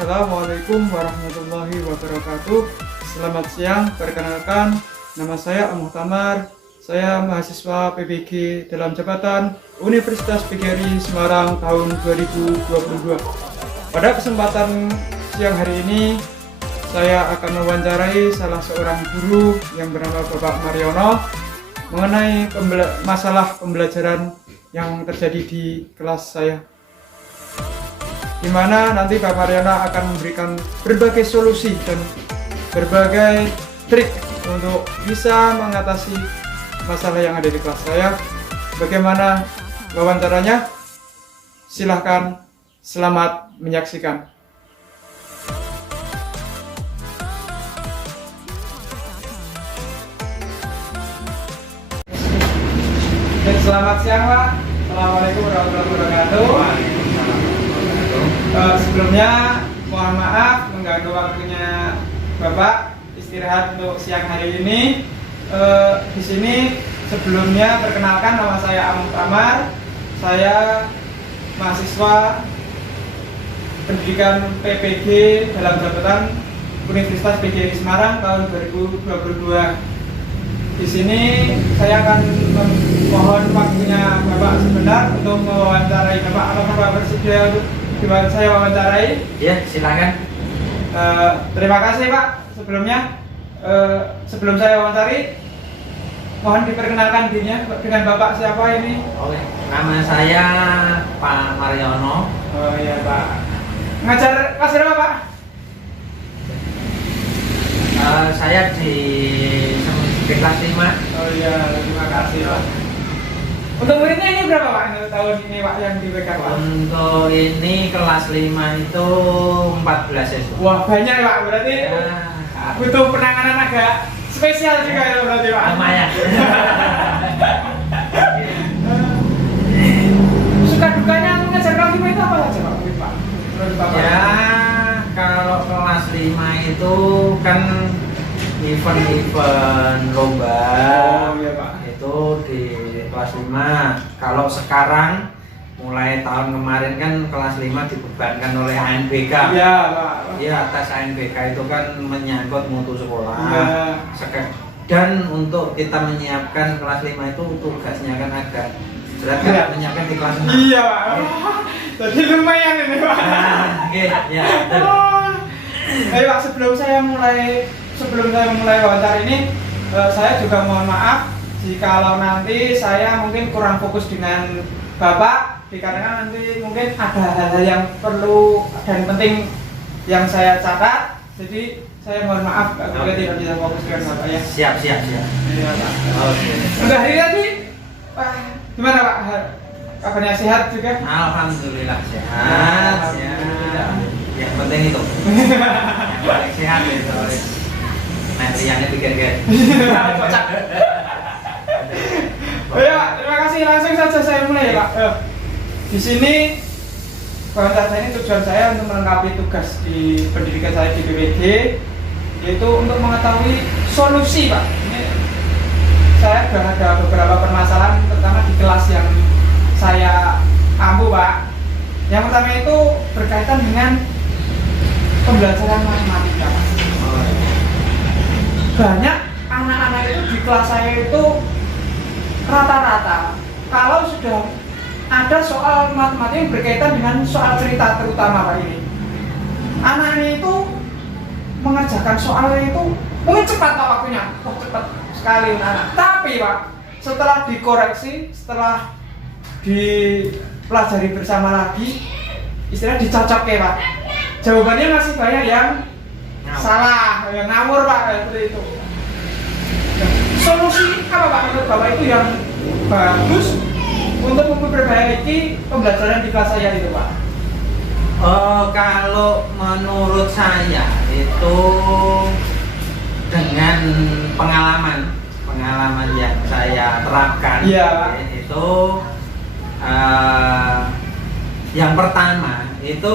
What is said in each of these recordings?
Assalamualaikum warahmatullahi wabarakatuh. Selamat siang, perkenalkan nama saya Muhtamar. Saya mahasiswa PBG dalam jabatan Universitas PGRI Semarang tahun 2022. Pada kesempatan siang hari ini, saya akan mewawancarai salah seorang guru yang bernama Bapak Mariono mengenai masalah pembelajaran yang terjadi di kelas saya, di mana nanti Pak Mariono akan memberikan berbagai solusi dan berbagai trik untuk bisa mengatasi masalah yang ada di kelas saya. Bagaimana wawancaranya? Silahkan, selamat menyaksikan. Selamat siang Pak. Assalamualaikum warahmatullahi wabarakatuh. Sebelumnya mohon maaf mengganggu waktunya Bapak istirahat untuk siang hari ini. Di sini sebelumnya perkenalkan, nama saya Muhtamar. Saya mahasiswa pendidikan PPG dalam jabatan Universitas PGRI Semarang tahun 2022. Di sini saya akan mohon waktunya Bapak sebentar untuk mewawancarai Bapak. Apakah Bapak bersedia untuk saya wawancarai? Ya, silakan. Terima kasih Pak. Sebelumnya, sebelum saya wawancari, mohon diperkenalkan dirinya dengan Bapak siapa ini? Oke, nama saya Pak Mariono. Oh iya Pak. Ngajar kelas berapa Pak? Saya di kelas 5. Oh iya, terima kasih Pak. Untuk muridnya ini berapa Pak? Untuk tahun ini Pak yang dipegang Pak? Untuk ini kelas 5 itu 14 siswa. Wah banyak ya Pak, berarti butuh penanganan agak spesial juga ya berarti Pak? Lumayan. Suka dukanya mengajar kelas 5 itu apa saja Pak? Menurut Bapak? Ya, kalau kelas 5 itu kan event lomba. Oh iya Pak. Itu di kelas 5. Kalau sekarang mulai tahun kemarin kan kelas 5 dibebankan oleh ANBK. Iya Pak. Iya, tes ANBK itu kan menyangkut mutu sekolah. Iya. Dan untuk kita menyiapkan kelas 5 itu tugasnya kan agak berat kan, menyiapkan di kelas 6. Iya Pak. Jadi lumayan ini Pak. Oke, ya. Baik Pak, sebelum saya mulai wawancara ini, saya juga mohon maaf jikalau nanti saya mungkin kurang fokus dengan Bapak, dikarenakan nanti mungkin ada hal-hal yang perlu dan penting yang saya catat. Jadi saya mohon maaf kalau tidak bisa fokus dengan Bapak ya. Siap. Iya Pak. Oke. Udah hari tadi, Pak, gimana Pak? Kabarnya sehat juga? Alhamdulillah sehat. Ya. Yang penting itu. Yang paling sehat itu. Nah, riangnya pikir-pikir. Oh ya, terima kasih. Langsung saja saya mulai ya Pak. Di sini wawancara saya ini tujuan saya untuk melengkapi tugas di pendidikan saya di PPG, yaitu untuk mengetahui solusi Pak. Ini saya sudah ada beberapa permasalahan, terutama di kelas yang saya ampu Pak. Yang pertama itu berkaitan dengan pembelajaran matematika Pak. Banyak anak-anak itu di kelas saya itu rata-rata kalau sudah ada soal matematika yang berkaitan dengan soal cerita terutama Pak ini, anaknya itu mengerjakan soalnya itu mungkin cepat Pak waktunya, cepat sekali anak. Tapi Pak, setelah dikoreksi, setelah dipelajari bersama lagi, istilah dicocok ya Pak, jawabannya masih banyak yang salah, yang ngawur Pak, seperti itu. Solusi apa Pak menurut Bapak itu yang bagus untuk memperbaiki pembelajaran di kelas saya itu Pak? Kalau menurut saya itu dengan pengalaman yang saya terapkan, iya, itu yang pertama itu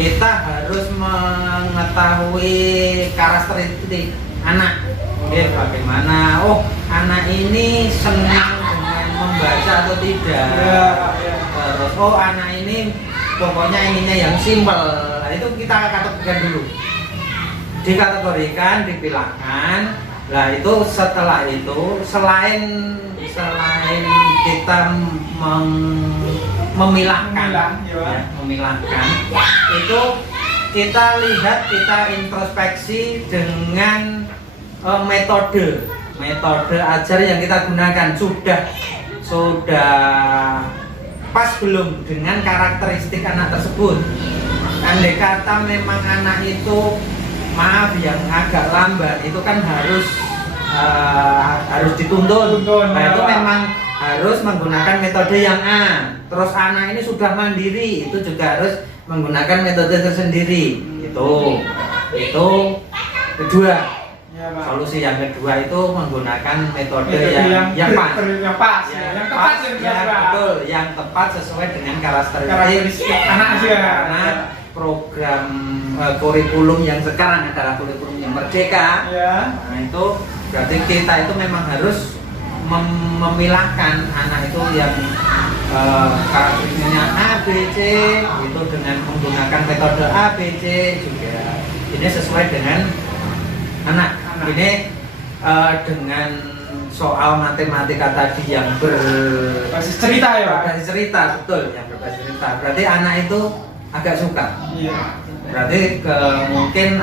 kita harus mengetahui karakteristik anak. Oke, bagaimana? Oh, anak ini senang dengan membaca atau tidak? Ya. Terus, oh anak ini pokoknya inginnya yang simpel. Nah, itu kita kategorikan dulu, dikategorikan, dipilahkan. Nah itu setelah itu selain kita memilahkan, memilahkan itu kita lihat, kita introspeksi dengan metode ajar yang kita gunakan sudah pas belum dengan karakteristik anak tersebut. Andai kata memang anak itu maaf yang agak lambat, itu kan harus dituntun. Nah itu memang harus menggunakan metode yang A. Terus anak ini sudah mandiri, itu juga harus menggunakan metode tersendiri. Itu kedua. Ya, Pak. Solusi yang kedua itu menggunakan metode yang pas. Betul, yang tepat sesuai dengan karakteristik anak aja. Karena program kurikulum yang sekarang adalah kurikulum yang merdeka. Ya. Nah itu berarti kita itu memang harus memilahkan anak itu yang karakteristiknya A, B, C itu dengan menggunakan metode A, B, C juga. Ini sesuai dengan anak. Ini dengan soal matematika tadi yang berbasis cerita ya Pak? Berbasis cerita, betul, yang berbasis cerita. Berarti anak itu agak suka. Iya. Berarti mungkin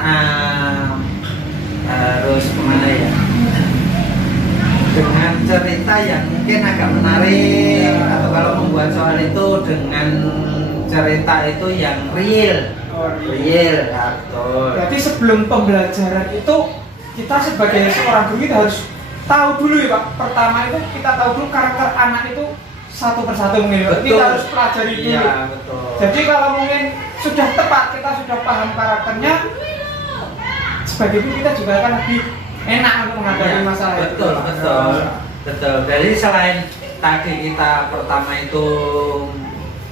harus kemana ya? Dengan cerita yang mungkin agak menarik, atau kalau membuat soal itu dengan cerita itu yang real. Real, ya, betul. Berarti sebelum pembelajaran itu kita sebagai seorang guru kita harus tahu dulu ya Pak. Pertama itu kita tahu dulu karakter anak itu satu persatu mungkin. Kita harus pelajari dulu. Iya, betul. Jadi kalau mungkin sudah tepat, kita sudah paham karakternya, sebagai guru kita juga akan lebih enak untuk menghadapi masalah itu. Betul. Jadi selain tadi kita pertama itu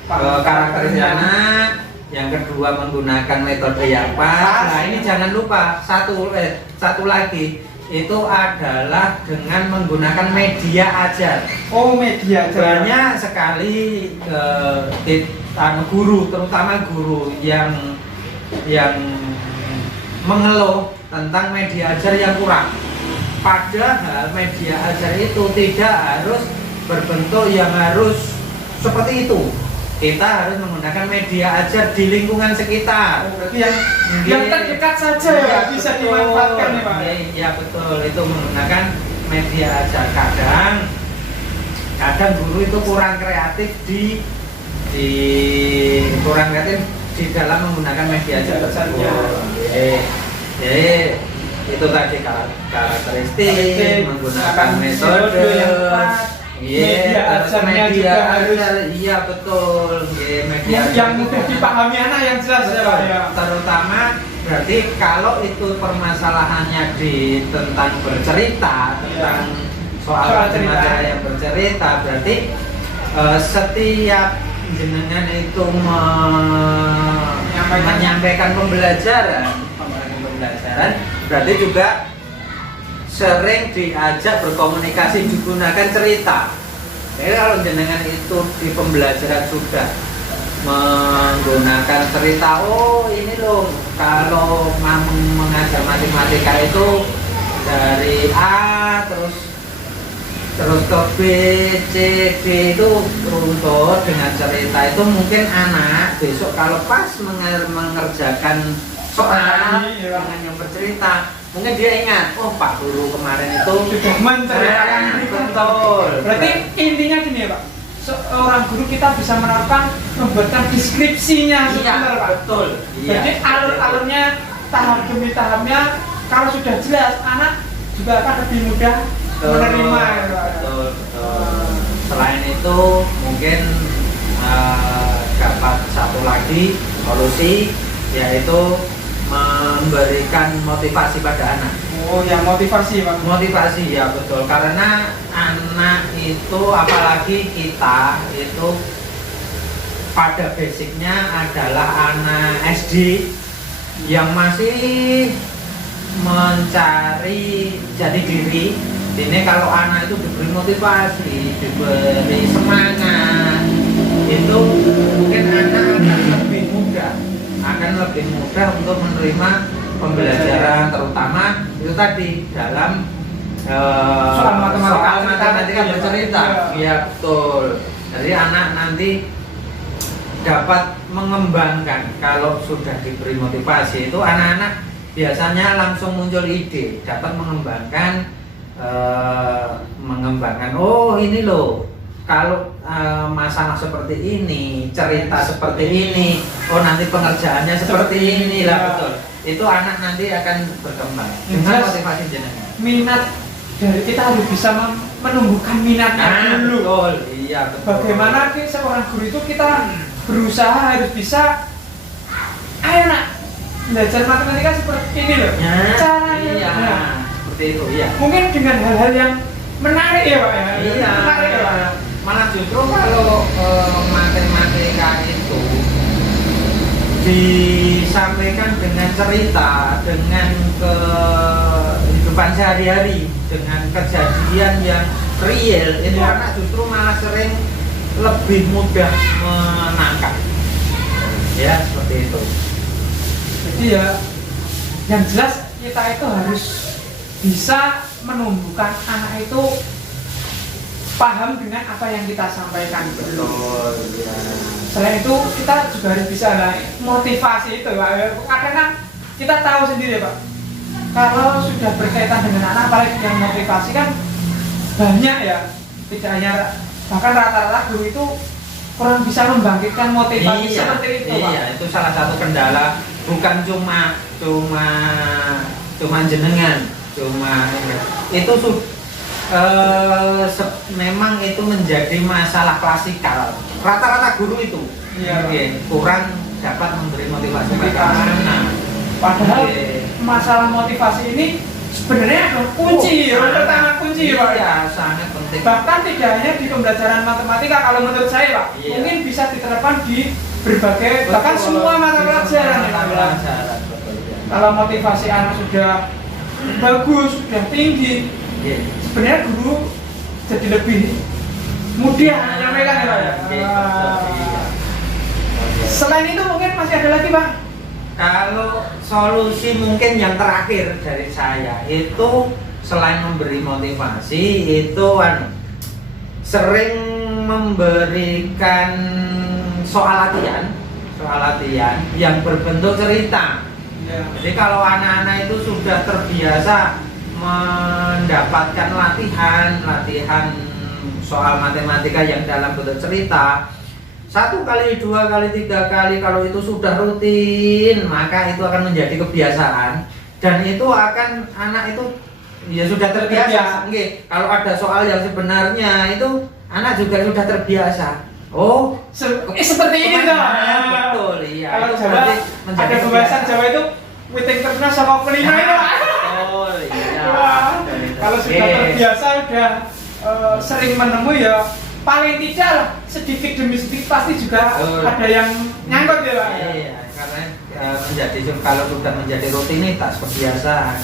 karakteristik anak, yang kedua menggunakan metode yang pas. Nah ini jangan lupa satu lagi itu adalah dengan menggunakan media ajar. Oh, media ajar. Banyak sekali guru, terutama guru yang mengeluh tentang media ajar yang kurang. Padahal media ajar itu tidak harus berbentuk yang harus seperti itu. Kita harus menggunakan media ajar di lingkungan sekitar. Berarti yang terdekat saja ya bisa dimanfaatkan ya Pak. Iya betul, itu menggunakan media ajar. Kadang guru itu kurang kreatif di dalam menggunakan media ajar tersebut. Jadi itu tadi karakteristik, menggunakan metode yang pas. Media ajarnya juga harus. Iya betul. Media yang mudah dipahami anak yang jelas ya Pak. Terutama berarti kalau itu permasalahannya tentang bercerita, tentang soal materi yang bercerita, berarti setiap jenengan itu menyampaikan pembelajaran, berarti juga sering diajak berkomunikasi digunakan cerita. Jadi kalau jenengan itu di pembelajaran sudah menggunakan cerita, oh ini loh kalau mengajar matematika itu dari A terus ke B, C, D itu runtut dengan cerita itu, mungkin anak besok kalau pas mengerjakan soal dengan yang bercerita, mungkin dia ingat, oh Pak Guru kemarin itu sudah menceritakan. Betul. Berarti intinya gini ya Pak, seorang guru kita bisa menerapkan membuatkan deskripsinya sebentar Pak. Betul. Jadi alur-alurnya tahap demi tahapnya, kalau sudah jelas anak juga akan lebih mudah menerima ya Pak. Betul. Selain itu mungkin dapat satu lagi solusi, yaitu memberikan motivasi pada anak. Oh, yang motivasi Pak. Motivasi ya betul, karena anak itu apalagi kita itu pada basicnya adalah anak SD yang masih mencari jati diri. Ini kalau anak itu diberi motivasi, diberi semangat, itu mungkin anak akan lebih mudah untuk menerima pembelajaran, terutama itu tadi dalam soal matematika bercerita. Iya betul. Jadi anak nanti dapat mengembangkan, kalau sudah diberi motivasi itu anak-anak biasanya langsung muncul ide, dapat mengembangkan oh ini loh, kalau masalah seperti ini, cerita seperti ini, oh nanti pengerjaannya seperti ini lah, betul. Itu anak nanti akan berkembang dengan motivasi jenengan. Minat dari kita harus bisa menumbuhkan minatnya dulu. Betul, iya betul. Bagaimana seorang guru itu kita berusaha harus bisa, ayo nak belajar matematika seperti ini loh. Caranya. Iya. Seperti itu, iya. Mungkin dengan hal-hal yang menarik ya Pak ya. Iya. Menarik ya Pak. Malah justru kalau matematika itu disampaikan dengan cerita, dengan kehidupan sehari-hari, dengan kejadian yang real, itu anak justru malah sering lebih mudah menangkap. Ya seperti itu. Jadi ya yang jelas kita itu harus bisa menumbuhkan anak itu paham dengan apa yang kita sampaikan. Betul, ya. Selain itu kita juga harus bisa motivasi itu Pak. Kadang kan kita tahu sendiri Pak, kalau sudah berkaitan dengan anak, apalagi yang motivasi kan banyak ya, tidak hanya, bahkan rata-rata guru itu kurang bisa membangkitkan motivasi seperti itu Pak. Iya, itu salah satu kendala, bukan cuma jenengan, itu memang itu menjadi masalah klasikal. Rata-rata guru itu kurang dapat memberi motivasi pada anak. Padahal masalah motivasi ini sebenarnya adalah kunci, pertama kunci Pak. Iya, sangat penting. Bahkan tidak hanya di pembelajaran matematika, kalau menurut saya Pak, mungkin bisa diterapkan di berbagai, bahkan semua mata pelajaran. Kalau motivasi anak sudah bagus, sudah tinggi, sebenarnya guru jadi lebih mudah menyampaikan ya Pak ya. Selain itu mungkin masih ada lagi Pak. Kalau solusi mungkin yang terakhir dari saya itu selain memberi motivasi itu sering memberikan soal latihan yang berbentuk cerita. Jadi kalau anak-anak itu sudah terbiasa mendapatkan latihan soal matematika yang dalam bentuk cerita 1 kali, 2 kali, 3 kali, kalau itu sudah rutin maka itu akan menjadi kebiasaan dan itu akan anak itu ya sudah terbiasa. Kalau ada soal yang sebenarnya itu anak juga sudah terbiasa. Oh, seperti ini tuh. Betul, iya. Kalau Jawa ada pembahasan Jawa itu witing terkenal sama kelima itu. Oh iya. Kalau sudah terbiasa, sudah sering menemui ya paling tidak lah sedikit demi sedikit pasti juga ada yang nyangkut ya Pak. Iya, karena kalau sudah menjadi rutinitas kebiasaan.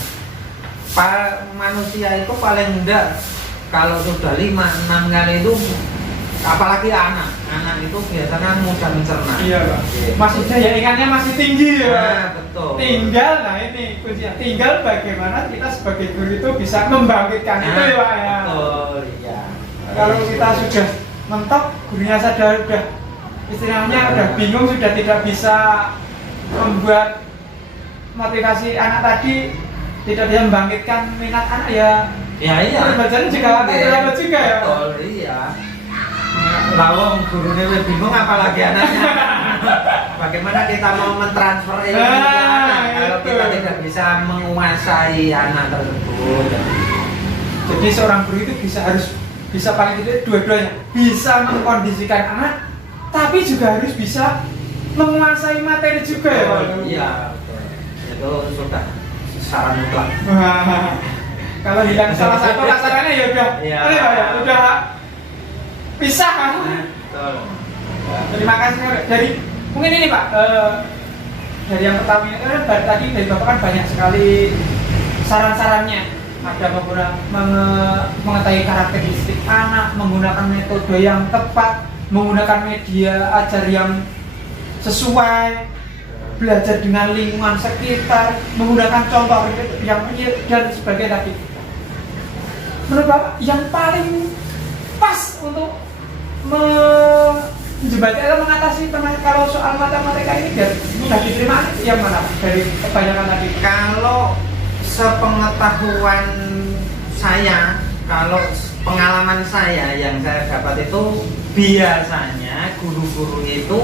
Manusia itu paling enggak kalau sudah 5-6 kali itu, apalagi anak itu biasanya mudah mencerna. Iya Pak. Masih daya ingatnya masih tinggi ya Pak. Nah, betul. Tinggal, nah ini kuncinya. Tinggal bagaimana kita sebagai guru itu bisa membangkitkan itu ya Pak ya. Betul, iya. Kalau kita sudah mentok, gurunya sadar udah istilahnya udah bingung, sudah tidak bisa membuat motivasi anak tadi, tidak bisa membangkitkan minat anak ya. Iya. Pembelajaran juga terlambat juga ya. Betul, iya. Lawang gurunya lebih bingung apalagi anaknya. Bagaimana kita mau mentransfer ini ke anak kalau kita tidak bisa menguasai anak tersebut. Jadi seorang guru itu harus bisa paling tidak dua-duanya, bisa mengkondisikan anak, tapi juga harus bisa menguasai materi juga ya Pak. Iya, betul. Itu sudah syarat mutlak. Kalau hilang salah satu kasarannya ya udah, udah pisah kan. Betul. Terima kasih dari mungkin ini Pak, dari yang pertama ini kan tadi dari Bapak kan banyak sekali saran-sarannya. Ada mengetahui karakteristik anak, menggunakan metode yang tepat, menggunakan media ajar yang sesuai, belajar dengan lingkungan sekitar, menggunakan contoh yang real dan sebagainya tadi. Menurut Bapak yang paling pas untuk menjembatani atau mengatasi kalau soal matematika ini biar mudah diterima yang mana dari kebanyakan tadi? Kalau sepengetahuan saya, kalau pengalaman saya yang saya dapat itu biasanya guru-guru itu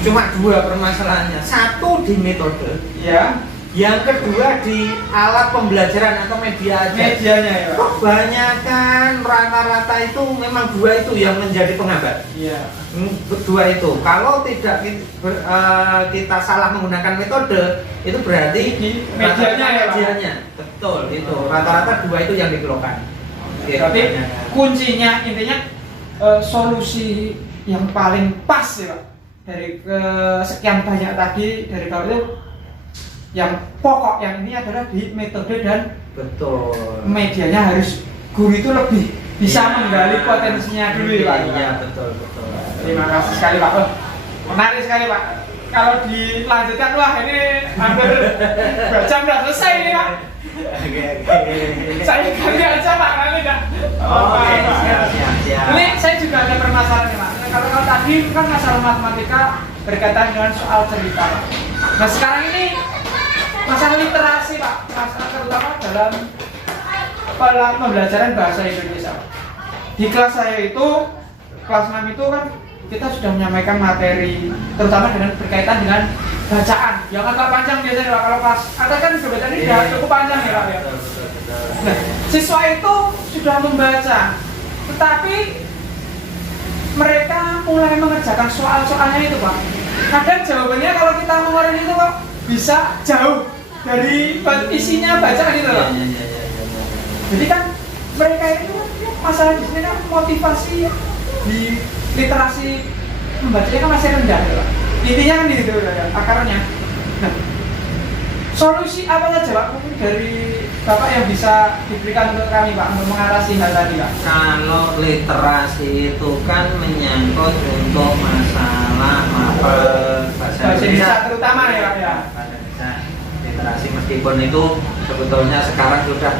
cuma dua permasalahannya. Satu di metode, Ya, yang kedua di alat pembelajaran atau media aja. medianya ya Pak. Kebanyakan rata-rata itu memang dua itu yang menjadi penghambat. Iya. Dua itu. Kalau tidak kita salah menggunakan metode, itu berarti Di medianya ya, Pak? medianya. Betul itu. Rata-rata dua itu yang dikeluhkan. Tapi kuncinya intinya solusi yang paling pas ya Pak dari sekian banyak tadi dari Bapak itu yang pokok yang ini adalah di metode dan betul. medianya harus guru itu lebih bisa Ya, menggali potensinya dulu ya Pak. Iya betul. Terima kasih sekali Pak. Oh, menarik sekali Pak. Kalau dilanjutkan wah ini hampir jam udah selesai ini Pak. Saya ganti aja Pak kali dah. Oke, siap. Ini saya juga ada permasalahan nih Pak. Kalau tadi kan masalah matematika berkaitan dengan soal cerita Pak. Nah sekarang ini masalah literasi Pak, masalah terutama dalam pembelajaran bahasa Indonesia Pak. Di kelas saya itu, kelas 6 itu kan kita sudah menyampaikan materi terutama dengan berkaitan dengan bacaan yang agak panjang biasanya Pak. Kalau kelas atas kan bacaan ini sudah cukup panjang ya Pak ya. Nah, siswa itu sudah membaca, tetapi mereka mulai mengerjakan soal-soalnya itu Pak. Kadang jawabannya kalau kita mengeluarkan itu Pak bisa jauh dari isinya baca gitu loh. Jadi kan mereka itu masalah di sini kan motivasi di literasi membacanya kan masih rendah ya Pak. Intinya kan di situ ya akarnya. Nah, solusi apa saja Pak mungkin dari Bapak yang bisa diberikan untuk kami Pak untuk mengatasi hal tadi Pak? Kalau literasi itu kan menyangkut untuk masalah bahasa Indonesia terutama ya Pak ya. Literasi meskipun itu sebetulnya sekarang sudah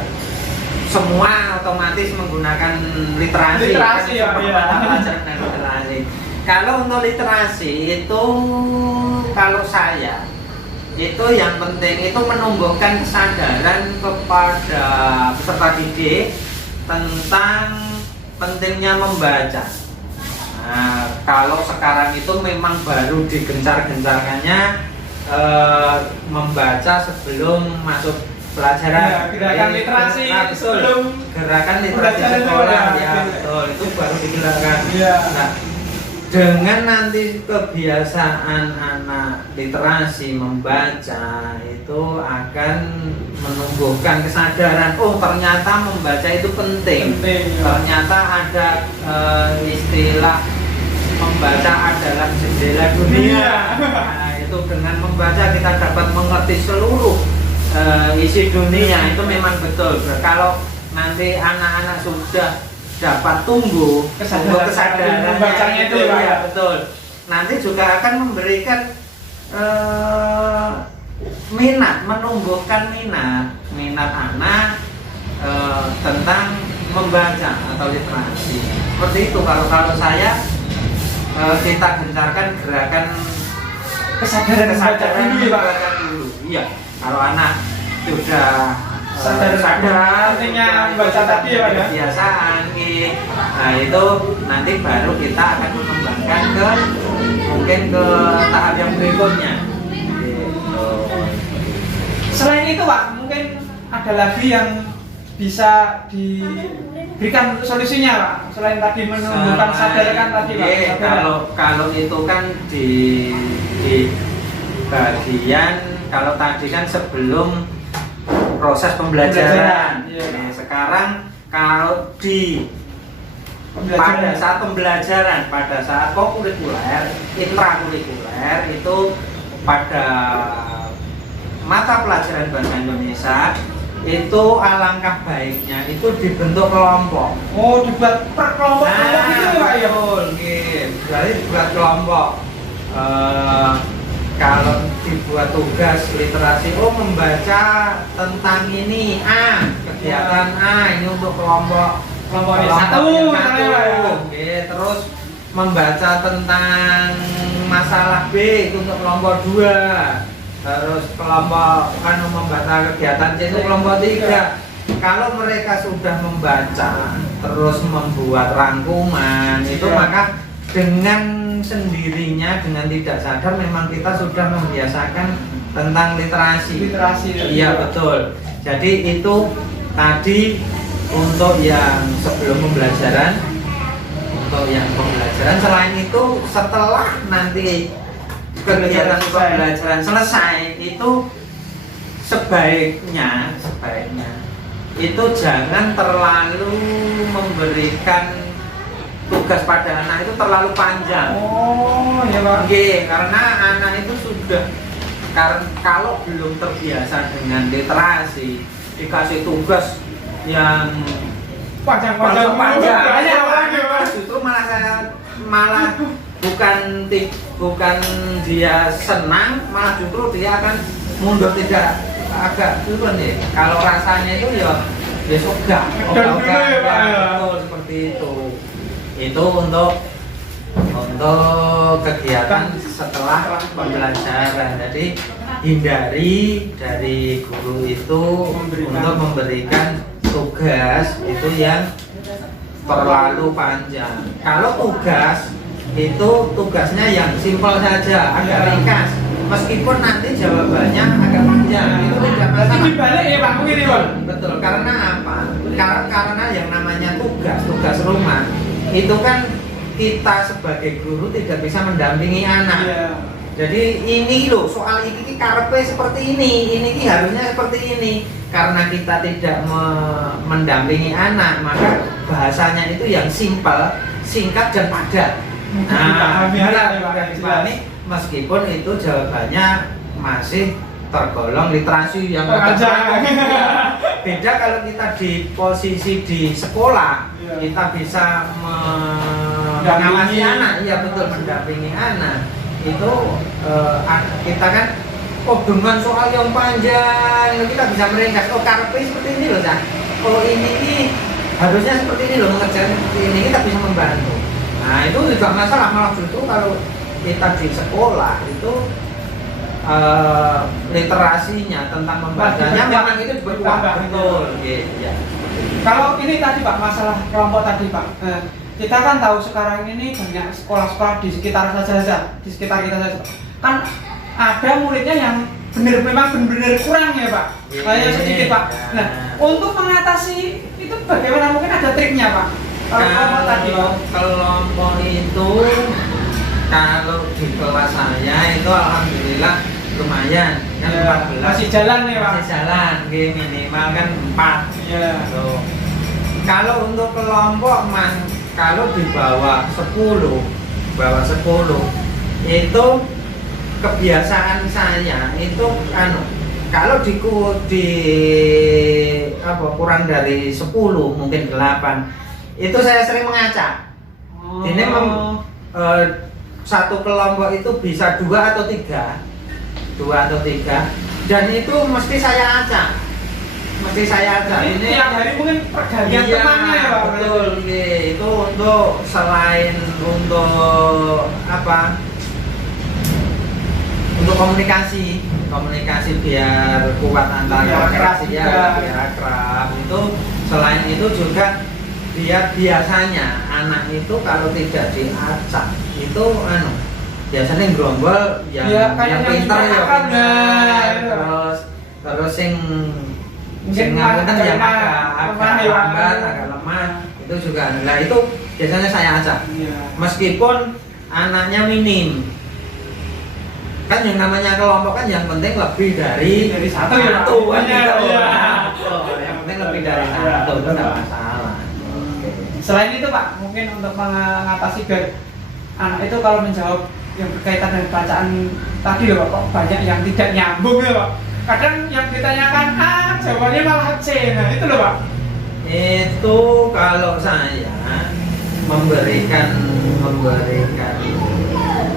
semua otomatis menggunakan literasi ya, pelajaran literasi. Kalau untuk literasi itu kalau saya itu yang penting itu menumbuhkan kesadaran kepada peserta didik tentang pentingnya membaca. Nah, kalau sekarang itu memang baru digencar-gencarkannya membaca sebelum masuk pelajaran. Ya, gerakan literasi sebelum gerakan literasi sekolah ya betul itu baru digerakkan. Ya. Nah, dengan nanti kebiasaan anak literasi membaca itu akan menumbuhkan kesadaran oh ternyata membaca itu penting. Ternyata ada istilah membaca adalah jendela dunia. Nah, itu dengan membaca kita dapat mengerti seluruh isi dunia itu memang betul. Kalau nanti anak-anak sudah dapat tumbuh kesadaran membacanya itu ya betul. Nanti juga akan memberikan menumbuhkan minat anak tentang membaca atau literasi. Seperti itu kalau saya kita gencarkan gerakan kesadaran membaca dulu. Iya, kalau anak sudah sadar pentingnya membaca tadi ya Pak ya. Kebiasaan nah itu nanti baru kita akan mengembangkan mungkin ke tahap yang berikutnya gitu. Selain itu Pak, mungkin ada lagi yang bisa diberikan solusinya Pak selain tadi menumbuhkan sadarkan tadi Pak. Kalau itu kan di bagian kalau tadi kan sebelum proses pembelajaran. Ya. Sekarang kalau pada saat pembelajaran, pada saat kokurikuler, intrakurikuler itu pada mata pelajaran bahasa Indonesia itu alangkah baiknya itu dibentuk kelompok. Oh, dibuat per kelompok gitu Pak ya. Betul, jadi dibuat kelompok. Kalau dibuat tugas literasi, membaca tentang ini kegiatan ini untuk kelompok satu, terus membaca tentang masalah B itu untuk kelompok 2, terus kelompok membaca kegiatan C itu kelompok 3. Kalau mereka sudah membaca terus membuat rangkuman itu maka dengan sendirinya, dengan tidak sadar memang kita sudah membiasakan tentang literasi. Iya betul. Jadi itu tadi untuk yang sebelum pembelajaran. Untuk yang pembelajaran, selain itu setelah nanti kegiatan pembelajaran selesai itu sebaiknya itu jangan terlalu memberikan tugas pada anak itu terlalu panjang. Oh, ya Pak. Karena anak itu sudah kalau belum terbiasa dengan literasi, dikasih tugas yang panjang justru malah bukan dia senang, malah justru dia akan mundur, tidak agak turun ya. Kalau rasanya itu ya sudah betul seperti itu. Itu untuk kegiatan setelah pembelajaran. Jadi hindari dari guru itu untuk memberikan tugas itu yang terlalu panjang. Kalau tugas itu tugasnya yang simpel saja, agak ringkas. Meskipun nanti jawabannya agak panjang, itu tidak masalah. Dibalik ya Pak, begini Pak. Betul, karena apa? Karena yang namanya tugas rumah itu kan kita sebagai guru tidak bisa mendampingi anak. Jadi ini loh, soal ini karepe seperti ini harusnya seperti ini. Karena kita tidak mendampingi anak, maka bahasanya itu yang simpel, singkat dan padat. Meskipun itu jawabannya masih tergolong literasi yang beda kalau kita di posisi di sekolah, kita bisa mengawasi anak, iya betul, mendampingi anak. Itu kita kan dengan soal yang panjang kita bisa meringkas, karepe seperti ini loh Cak. Kalau ini harusnya seperti ini loh, mengerjakan seperti ini, kita bisa membantu. Nah itu tidak masalah, malah justru kalau kita di sekolah itu literasinya tentang membacanya memang itu berkurang. Betul. Ya. Kalau ini tadi Pak, masalah kelompok tadi Pak, kita kan tahu sekarang ini banyak sekolah-sekolah di sekitar kita saja kan ada muridnya yang memang benar-benar kurang ya Pak, kayak sedikit Pak. Nah untuk mengatasi itu bagaimana, mungkin ada triknya Pak? Kalau kelompok tadi Pak, kelompok itu kalau di kelas saya itu alhamdulillah lumayan kan, 14 masih jalan ya Pak? Masih jalan, minimal kan 4 ya. Kalau untuk kelompok kalau di bawah 10 itu kebiasaan saya itu kalau kurang dari 10 mungkin 8 itu saya sering mengacak. Ini satu kelompok itu bisa 2 atau 3 dan itu mesti saya acak. Ini tiap hari mungkin pergantian temannya ya Pak? Betul, itu untuk selain untuk apa? Untuk komunikasi biar kuat antara generasi ya, biar akrab. Itu selain itu juga biasanya anak itu kalau tidak diacak itu biasanya gerombol yang pintar ya, terus sing ngapunten yang agak lambat, agak lemah itu juga. Nah itu biasanya saya acak. Meskipun anaknya minim, kan yang namanya kelompok kan yang penting lebih dari satu yang penting lebih dari satu itu tidak masalah. Selain itu Pak, mungkin untuk mengatasi biar anak itu kalau menjawab yang berkaitan dengan bacaan tadi loh Pak, kok banyak yang tidak nyambung ya Pak. kadang yang ditanyakan A, jawabannya malah C. Nah itu loh Pak. Itu kalau saya memberikan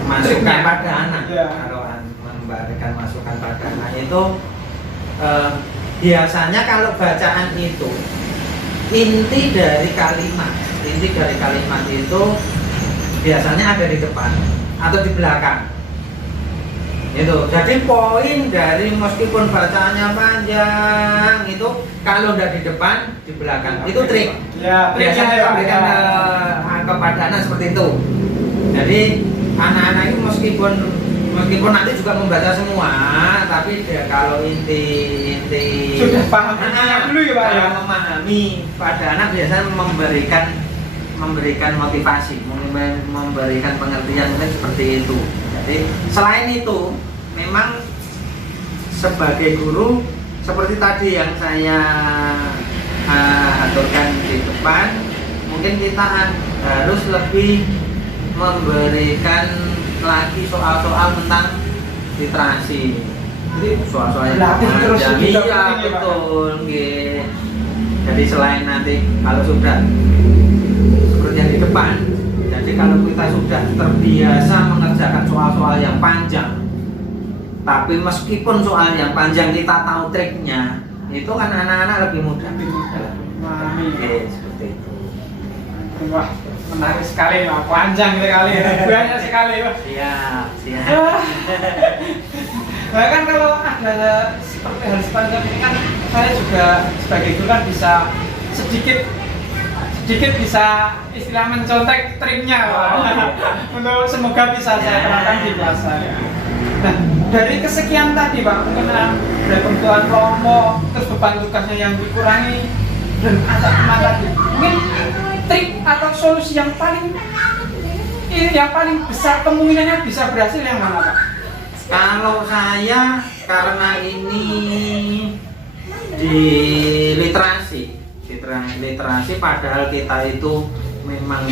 masukan pada anak, kalau memberikan masukan pada anak itu biasanya kalau bacaan itu inti dari kalimat itu biasanya ada di depan atau di belakang. Itu. Jadi poin dari meskipun bacaannya panjang itu kalau udah di depan, di belakang itu trik. Ya, Biasanya diberikan kepada anak seperti itu. Jadi anak-anak itu meskipun nanti juga membaca semua, tapi kalau inti sudah paham dulu ya Pak ya. Memahami pada anak biasanya memberikan motivasi, memberikan pengertian mungkin seperti itu. Jadi selain itu memang sebagai guru seperti tadi yang saya aturkan di depan, mungkin kita harus lebih memberikan lagi soal-soal tentang literasi. Jadi soal-soal yang iya betul, nggih. Jadi selain nanti kalau sudah seperti yang di depan, jadi kalau kita sudah terbiasa mengerjakan soal-soal yang panjang, tapi meskipun soal yang panjang kita tahu triknya, itu kan anak-anak lebih mudah. Oke, seperti itu. Wah, menarik sekali Pak. Panjang sekali, banyak sekali Pak. Siap. Bahkan kalau ada seperti hal sepanjang ini kan saya juga sebagai guru kan bisa sedikit bisa istilah mencontek triknya Pak. Untuk semoga bisa saya terapkan di kelas saya. Nah, dari kesekian tadi Pak, mungkin dari kebutuhan kelompok, terus beban tugasnya yang dikurangi dan ancaman tadi, mungkin trik atau solusi yang paling besar kemungkinannya bisa berhasil yang mana Pak? Kalau saya karena ini di literasi padahal kita itu memang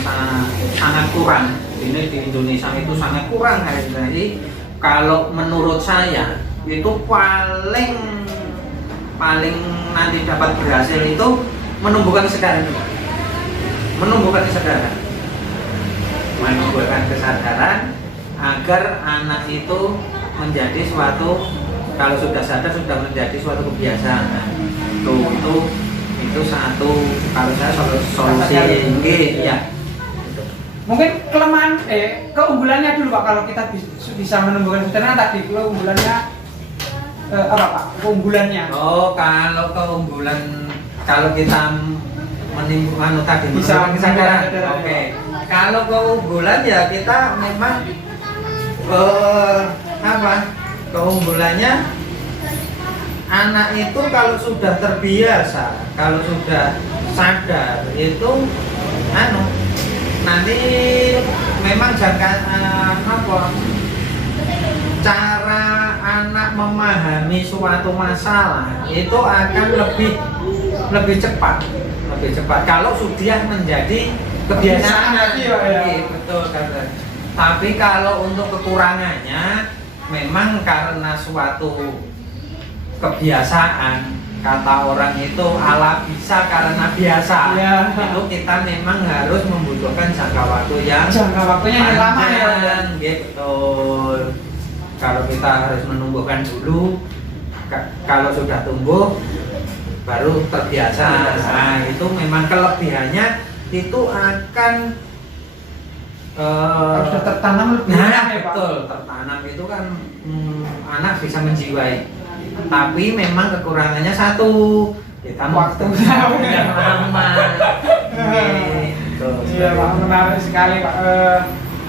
sangat kurang. Ini di Indonesia itu sangat kurang jadi kalau menurut saya itu paling nanti dapat berhasil itu menumbuhkan kesadaran agar anak itu menjadi suatu, kalau sudah sadar sudah menjadi suatu kebiasaan. Itu satu kalau saya solusi ya. Mungkin kelemahan keunggulannya dulu Pak, kalau kita bisa menumbuhkan kesadaran tadi, keunggulannya apa Pak? Keunggulannya. Kalau keunggulan kalau kita menimbulkan tadi bisa kesadaran. Oke. Kalau keunggulan ya kita memang keunggulannya anak itu kalau sudah terbiasa, kalau sudah sadar itu nanti memang cara anak memahami suatu masalah itu akan lebih cepat kalau sudah menjadi kebiasaan lagi ya. Betul kan. Tapi kalau untuk kekurangannya memang karena suatu kebiasaan, kata orang itu ala bisa karena biasa ya. Itu kita memang harus membutuhkan jangka waktunya yang lama ya. Betul. Kalau kita harus menumbuhkan dulu, kalau sudah tumbuh baru terbiasa. Nah, itu memang kelebihannya itu akan sudah tertanam lebih ya, betul. Tertanam itu kan anak bisa menjiwai. Tapi memang kekurangannya satu, kita waktunya lama. Iya Pak, menarik sekali Pak.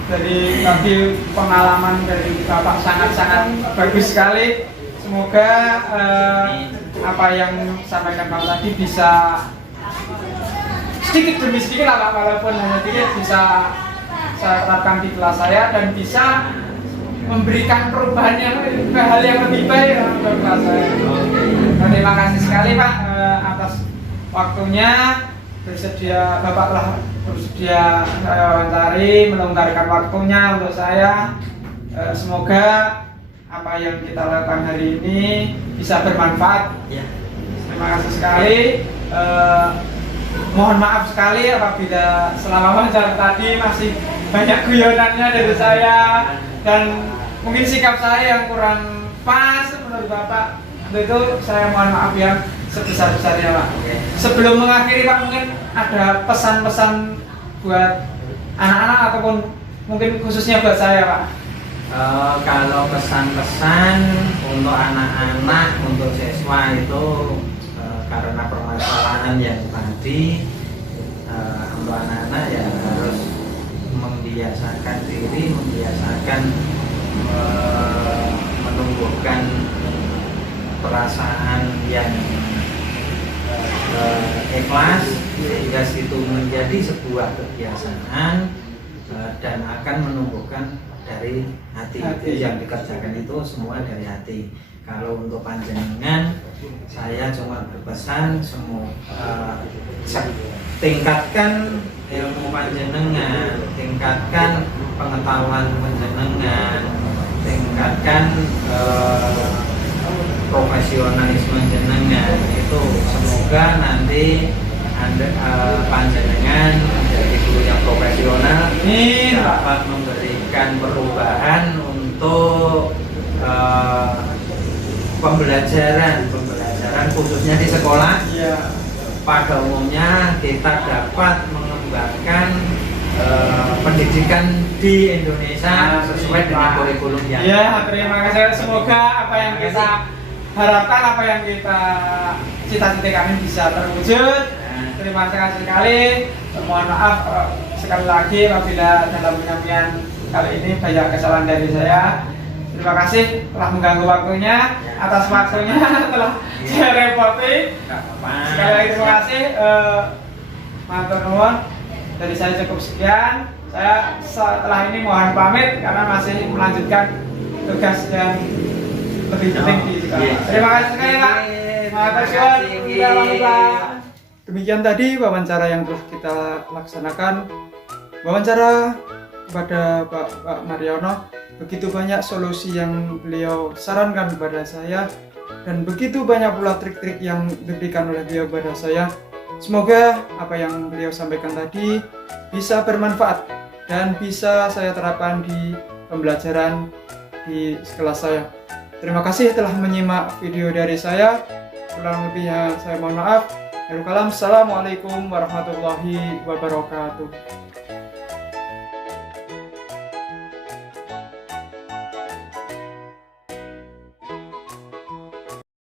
Dari tadi pengalaman dari Bapak sangat bagus sekali. Semoga apa yang sampaikan Bapak tadi bisa sedikit demi sedikit lah Pak, walaupun hanya sedikit bisa saya terapkan di kelas saya dan bisa memberikan perubahan hal yang lebih baik untuk kelas saya. Terima kasih sekali Pak atas waktunya, Bapak telah bersedia wawancari, melonggarkan waktunya untuk saya. Semoga apa yang kita lakukan hari ini bisa bermanfaat. Ya. Terima kasih sekali. Mohon maaf sekali apabila selama wawancara tadi masih banyak guyonannya dari saya dan mungkin sikap saya yang kurang pas menurut Bapak. Untuk itu saya mohon maaf yang sebesar-besarnya Pak. Sebelum mengakhiri Pak, mungkin ada pesan-pesan buat anak-anak ataupun mungkin khususnya buat saya Pak. Kalau pesan-pesan untuk anak-anak, untuk siswa itu karena permasalahan yang tadi, untuk anak-anak ya harus membiasakan diri, membiasakan menumbuhkan perasaan yang ikhlas sehingga itu menjadi sebuah kebiasaan dan akan menumbuhkan dari hati. Yang dikerjakan itu semua dari hati. Kalau untuk panjenengan, saya cuma berpesan semua tingkatkan ilmu panjenengan, tingkatkan pengetahuan panjenengan, tingkatkan profesionalisme jenengan. Itu semoga nanti panjenengan menjadi guru yang profesional, dapat memberikan perubahan untuk pembelajaran khususnya di sekolah. Pada umumnya kita dapat mengembangkan pendidikan di Indonesia sesuai dengan kurikulum yang terima kasih. Semoga apa yang kita harapkan, apa yang kita cita-citakan bisa terwujud. Terima kasih sekali. Mohon maaf sekali lagi apabila dalam penyampaian kali ini banyak kesalahan dari saya. Terima kasih telah mengganggu waktunya, atas waktunya telah saya repoti. Sekali lagi terima kasih. Matur nuwun. Dari saya cukup sekian. Saya setelah ini mohon pamit karena masih melanjutkan tugas yang lebih penting di sekolah. Terima kasih sekali Pak. Matur nuwun. Demikian tadi wawancara yang telah kita laksanakan. Wawancara kepada Pak Mariono. Begitu banyak solusi yang beliau sarankan kepada saya dan begitu banyak pula trik-trik yang diberikan oleh beliau kepada saya. Semoga apa yang beliau sampaikan tadi bisa bermanfaat dan bisa saya terapkan di pembelajaran di kelas saya. Terima kasih telah menyimak video dari saya. Kurang lebihnya saya mohon maaf. Assalamualaikum warahmatullahi wabarakatuh.